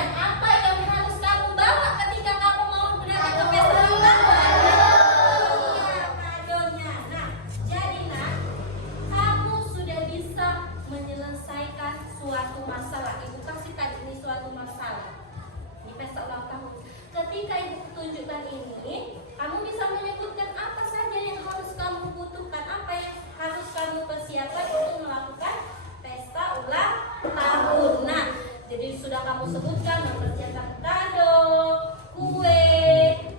Dan apa yang harus kamu bawa ketika kamu mau datang ke pesta ulang tahun? Kadonya. Nah, jadi nak, kamu sudah bisa menyelesaikan suatu masalah. Ibu kasih tadi ini suatu masalah di pesta ulang tahun. Ketika ibu tunjukkan ini, kamu bisa menyebutkan apa saja yang harus kamu butuhkan, apa yang harus kamu persiapkan untuk melakukan pesta ulang tahun. Nah, jadi sudah kamu sebutkan mempersiapkan kado, kue,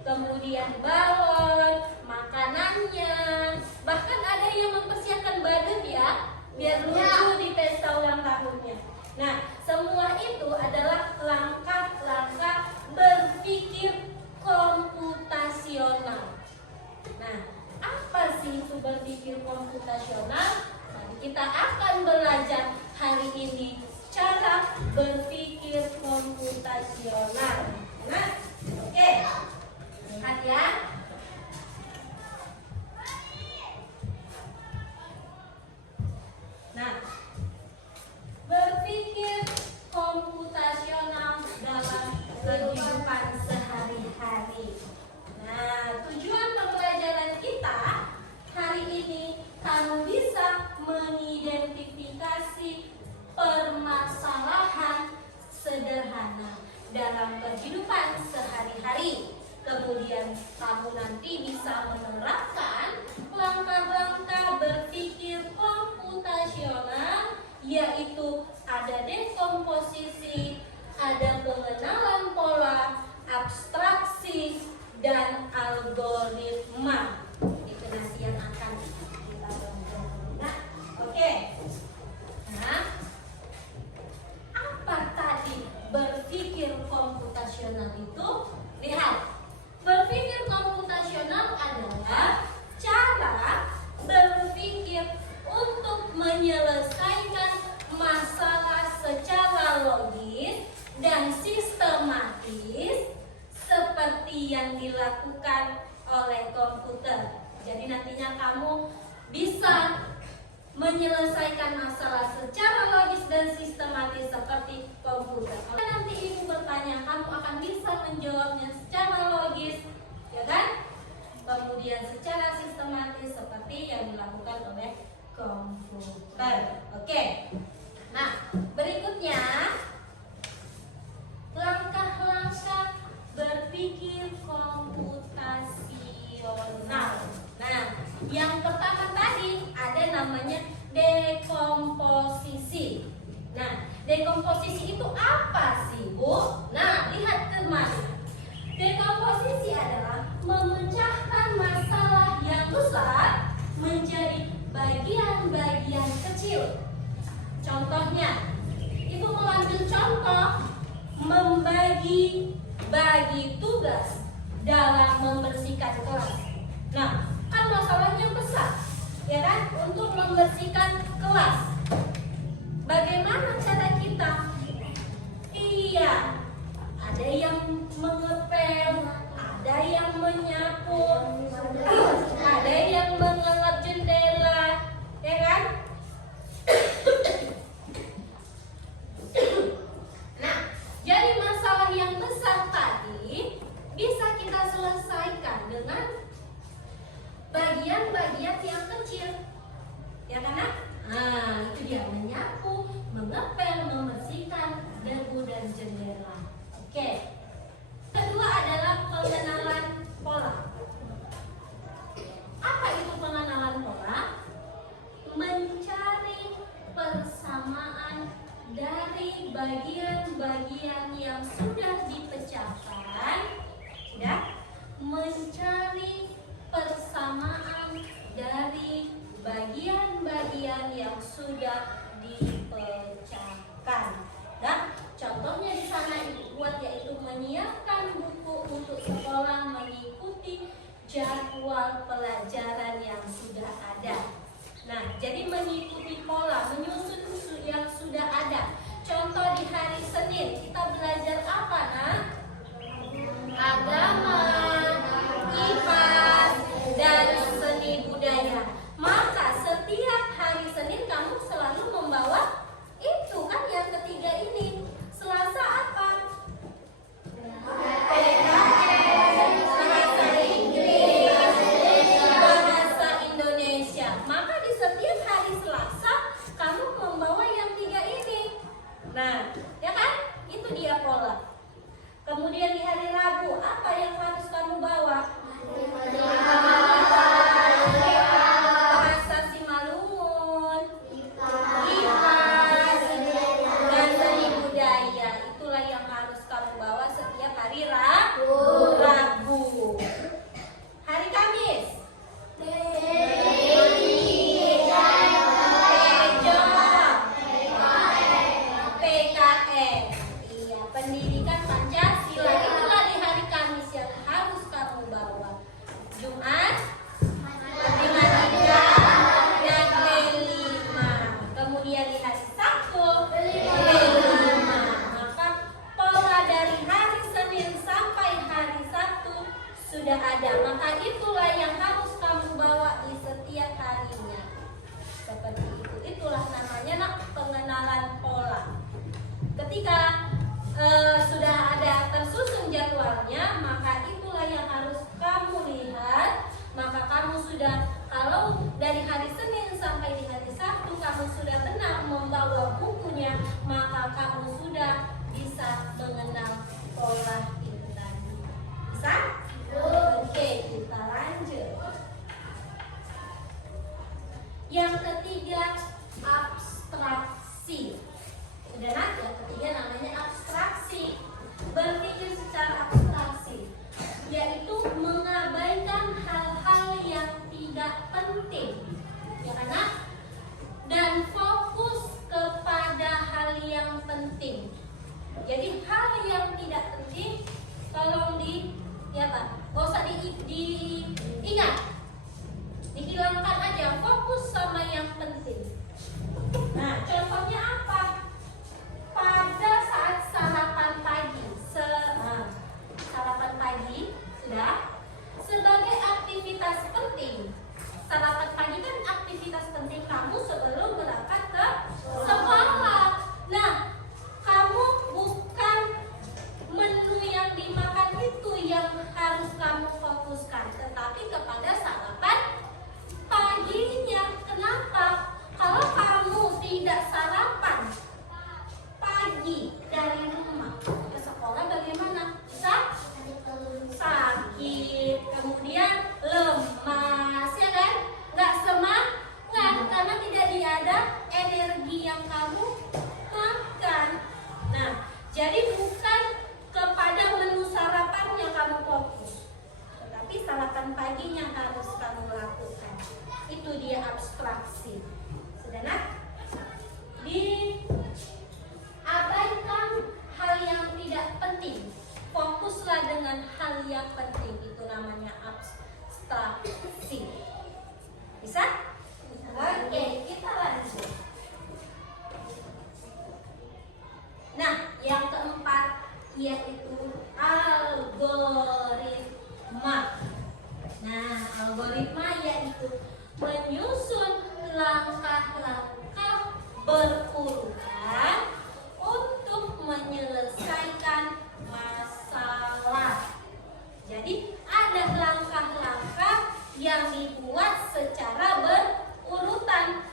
kemudian balon, makanannya, bahkan ada yang mempersiapkan badut ya, biar lucu di pesta ulang tahunnya. Nah, semua itu adalah langkah-langkah berpikir komputasional. Nah, apa sih itu berpikir komputasional? Nanti kita akan belajar hari ini cara berpikir komputasional. Nah, oke. Lihat ya. Nah, berpikir komputasional dalam kehidupan sehari-hari. Nah, tujuan pembelajaran kita hari ini, kamu bisa mengidentifikasi permasalahan sederhana dalam kehidupan sehari-hari. Kemudian kamu nanti bisa menerapkan langkah-langkah berpikir komputasional, yaitu ada dekomposisi, ada pengenalan pola, abstraksi, dan algoritma. Itu nanti yang akan kita belajar. Nah, oke. Nah, apa tadi berpikir komputasional itu? Lihat, berpikir komputasional adalah cara berpikir untuk menyelesaikan masalah secara logis dan sistematis seperti yang dilakukan oleh komputer. Jadi nantinya kamu bisa menyelesaikan masalah secara logis dan sistematis seperti komputer. Kalau nanti ibu bertanya, kamu akan bisa menjawabnya secara logis, ya kan? Kemudian secara sistematis seperti yang dilakukan oleh komputer. Oke. Nah, berikutnya langkah-langkah berpikir komputasional. Nah, yang pertama tadi ada namanya dekomposisi. Nah, dekomposisi itu apa sih, Bu? Nah, lihat teman. Dekomposisi adalah memecahkan masalah yang besar menjadi bagian-bagian kecil. Contohnya, Ibu mengambil contoh membagi tugas dalam membersihkan kelas. Nah, kan masalahnya besar, ya kan? Untuk membersihkan kelas. Bagaimana cara kita? Iya, ada yang mengepel, ada yang menyapu, ada yang mengelap jendela, ya kan? Nah, jadi masalah yang besar tadi bisa kita selesaikan dengan bagian-bagian yang kecil, ya kan? Nah, itu dia, menyapu, mengepel, membersihkan debu dan jendela. Oke. Kedua adalah pengenalan pola. Apa itu pengenalan pola? Mencari persamaan dari bagian-bagian yang sudah dipecahkan, ya, mencari persamaan dari bagian-bagian yang sudah dipecahkan. Dan contohnya di sana Ibu buat yaitu menyiapkan buku untuk sekolah mengikuti jadwal pelajaran yang sudah ada. Nah, jadi mengikuti pola, menyusun yang sudah ada. Contoh di hari Senin kita belajar apa, Nak? Agama, IPA, dan seni budaya. Maka setiap hari Senin kamu selalu membawa itu kan yang ketiga ini. Selasa apa? ketiga, abstraksi. Sudah nak, yang ketiga namanya abstraksi. Berpikir secara abstraksi, yaitu mengabaikan hal-hal yang tidak penting, ya kan nak? Dan fokus kepada hal yang penting. Jadi hal yang tidak penting tolong gak usah diingat, dihilangkan aja, fokus sama yang penting. Nah, contohnya apa? Pada saat sarapan pagi, sarapan pagi sudah sebagai aktivitas penting. Sarapan pagi kan aktivitas penting kamu sebelum berangkat ke sekolah. Nah, kamu bukan menu yang dimakan itu yang harus kamu fokuskan, tetapi kepada sarapan paginya. Kenapa? Kalau kamu tidak sarapan pagi dari rumah ke sekolah, bagaimana? Bisa sakit, kemudian lemas, ya kan? Nggak semangat karena tidak ada energi yang kamu makan. Nah, jadi bukan kepada menu sarapan yang kamu fokus, tetapi sarapan pagi yang harus kamu lakukan. Itu dia abstraksi. Sudah nak? Diabaikan hal yang tidak penting, fokuslah dengan hal yang penting. Itu namanya abstraksi. Bisa? Oke, kita lanjut. Nah, yang keempat yaitu algoritma. Nah, algoritma yaitu menyusun langkah-langkah berurutan untuk menyelesaikan masalah. Jadi ada langkah-langkah yang dibuat secara berurutan.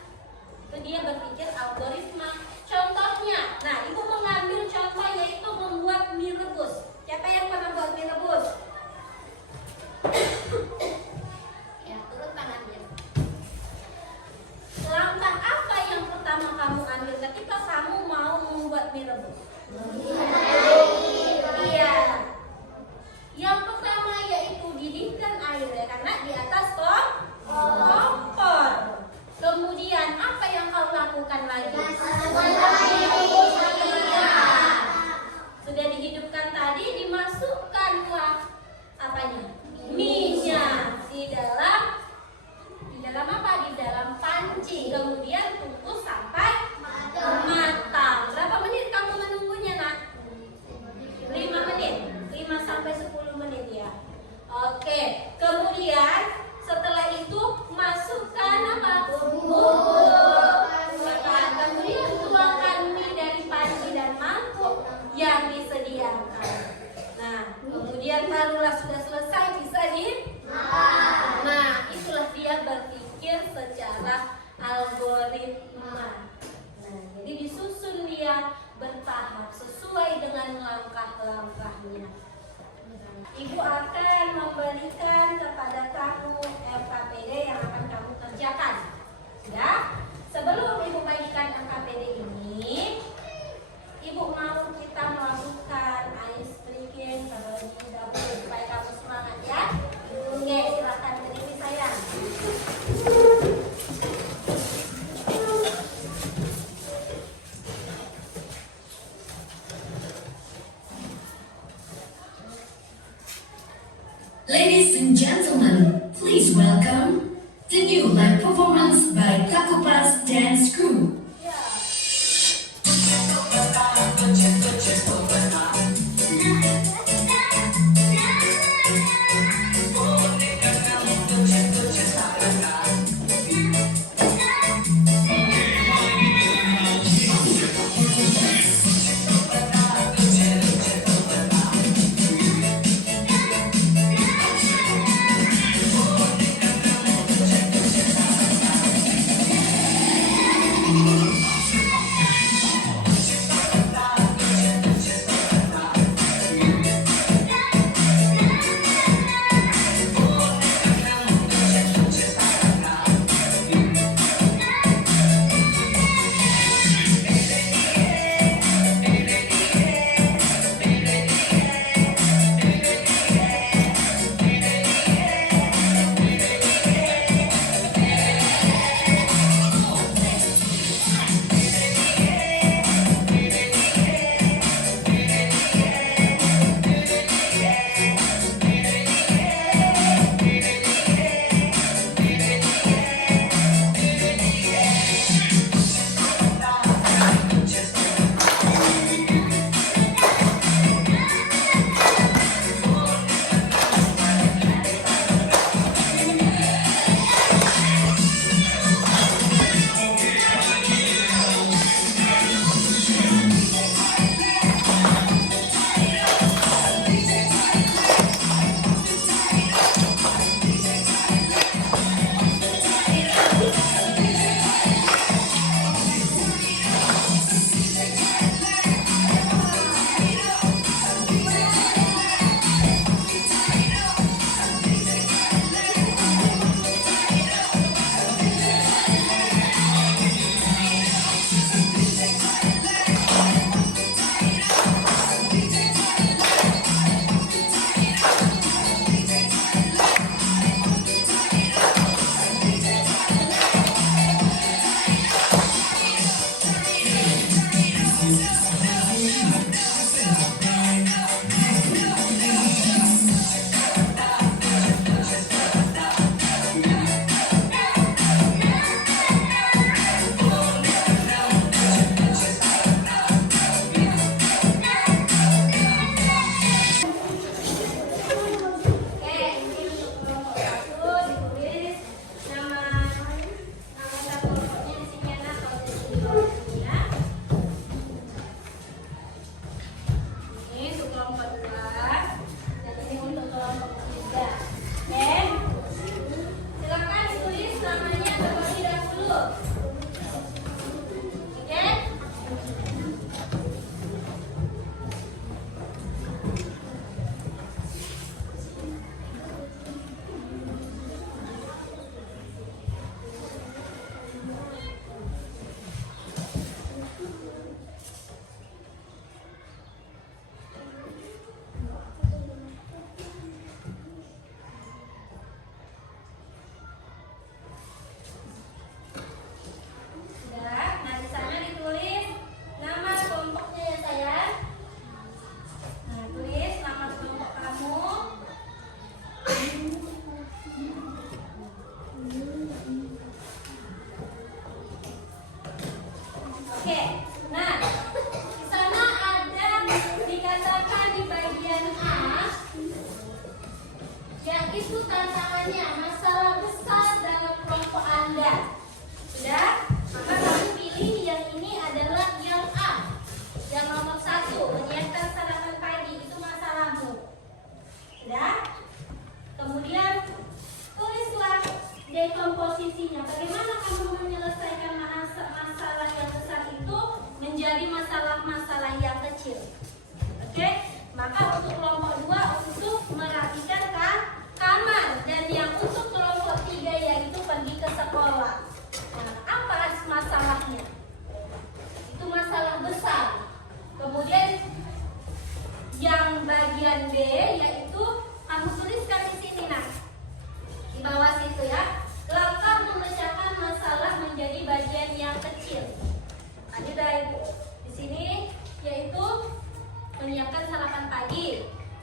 Itu dia berpikir algoritma. Contohnya, nah ibu mengambil contoh yaitu membuat mie rebus. Siapa yang pernah buat mie rebus? Ya, turun tangannya. Langkah apa yang pertama kamu ambil ketika kamu mau membuat mie rebus? Iya. Yang pertama yaitu didihkan air, ya, karena di atas kompor. Kemudian apa yang kau lakukan lagi? Sudah dihidupkan tadi, dimasukkanlah apanya? Minyak di dalam apa? Di dalam panci. Kemudian tunggu sampai matang. Berapa menit kamu menunggunya, nak? 5 menit. 5 sampai 10 menit ya. Oke. Kemudian setelah itu masukkan apa? Bubuk. Kemudian tuangkan mie dari panci dan mangkuk yang disediakan. Nah, kemudian barulah sudah selesai bisa Nah, itulah dia berpikir secara algoritma. Nah, jadi disusun dia bertahap sesuai dengan langkah-langkahnya. Ibu akan memberikan kepada kamu LKPD yang akan kamu kerjakan. Ya, sebelum ibu bagikan LKPD ini, ibu mau kita melakukan ice breaking terlebih dahulu supaya kamu semangat ya. Oke, silakan berdiri sayang. Ladies and gentlemen, please welcome the new live performance by Takupas Dance Crew.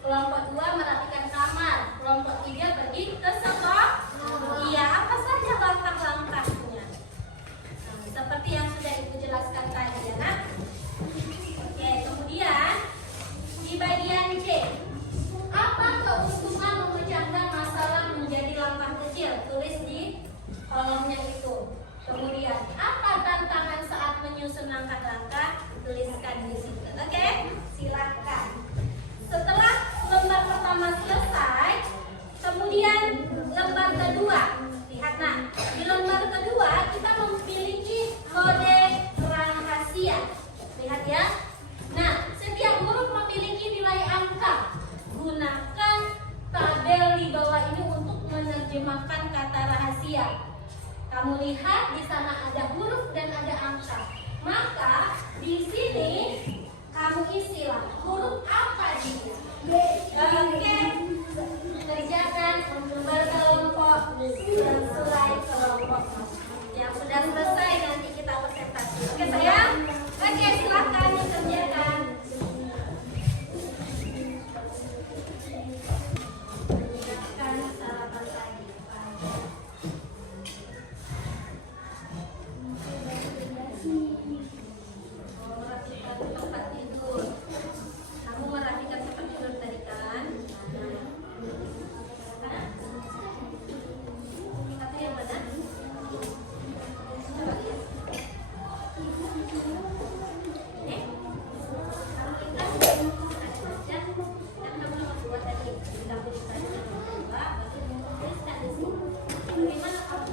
Kelompok 2 merapikan kamar. Kelompok 3 pergi ke sekolah. Iya, apa saja langkah-langkahnya? Seperti yang sudah Ibu jelaskan tadi ya nak. Oke, kemudian di bagian C, apa keuntungan memecahkan masalah menjadi langkah kecil? Tulis di kolomnya itu. Kemudian apa tantangan saat menyusun langkah-langkah? Tuliskan di situ. Oke, silakan. Setelah lembar pertama selesai, kemudian lembar kedua. Lihat nak, di lembar kedua kita memiliki kode rahasia. Lihat ya. Nah, setiap huruf memiliki nilai angka. Gunakan tabel di bawah ini untuk menerjemahkan kata rahasia. Kamu lihat di sana ada huruf dan ada angka. Maka di sini kamu isilah huruf apa dia. Oke, kerjakan berkelompok sesuai kelompok. Yang sudah selesai nanti kita presentasi. Oke sayang? Oke, silakan dikerjakan. Kerjakan sarapan pagi. Merapikan tempat tidur. Kamu merapikan tempat tidur tadi kan? Satu yang mana? Coba lihat. Ini. Kamu lihat ada kerja. Kan kamu cuma buat tadi. Kita tuliskan dua. Baru tuliskan di sini. Bagaimana kamu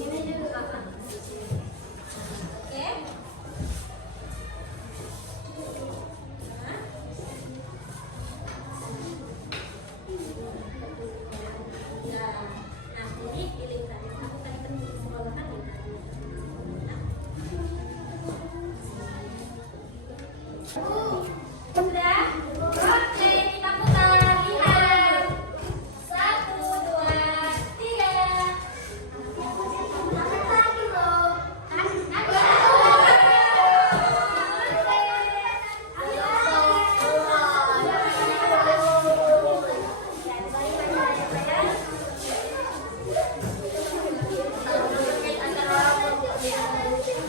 ini dulu apa? Oke. Nah, ini pilihkan. Aku tadi kan di sekolah kan. Sudah? Oke, kita putar. Lihat. 1, 2, 3. Lagi loh.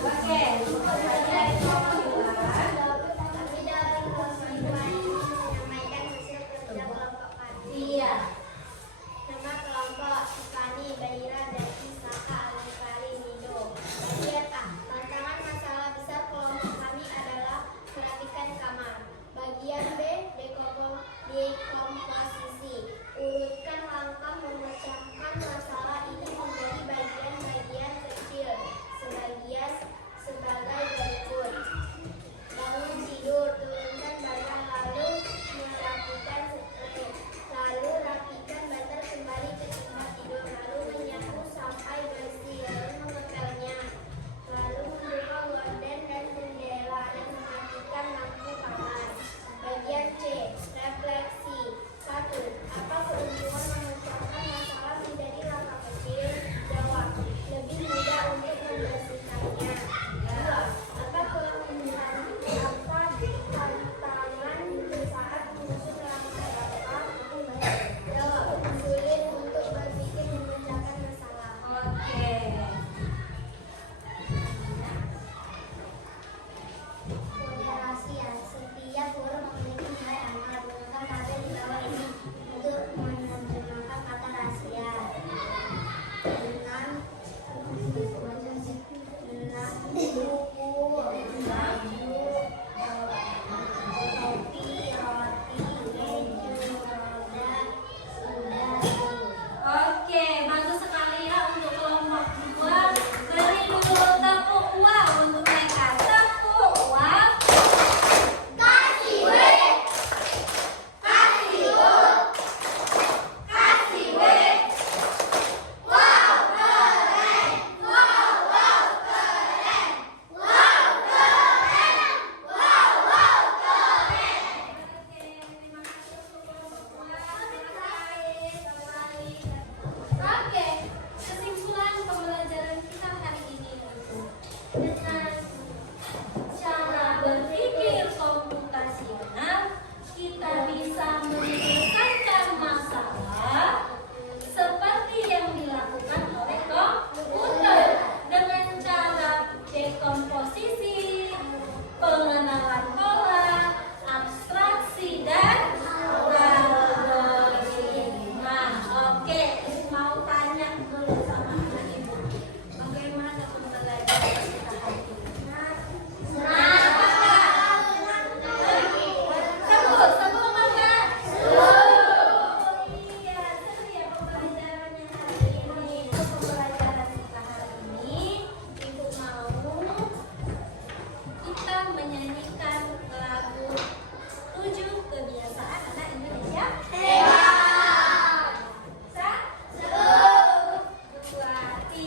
Oke,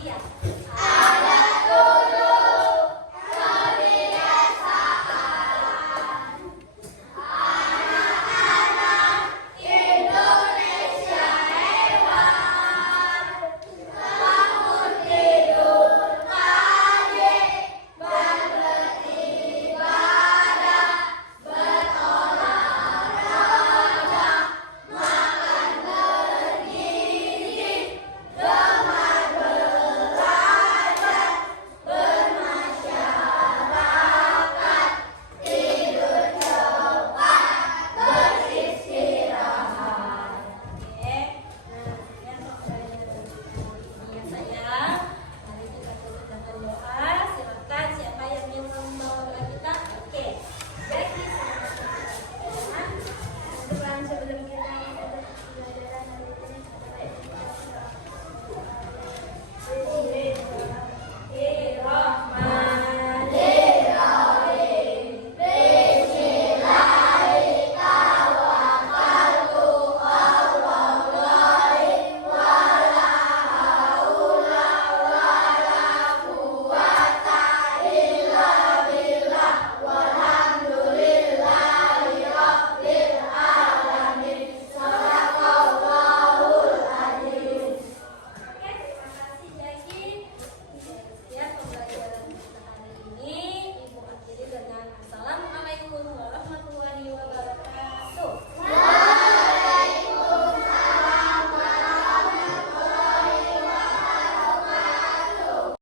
dia.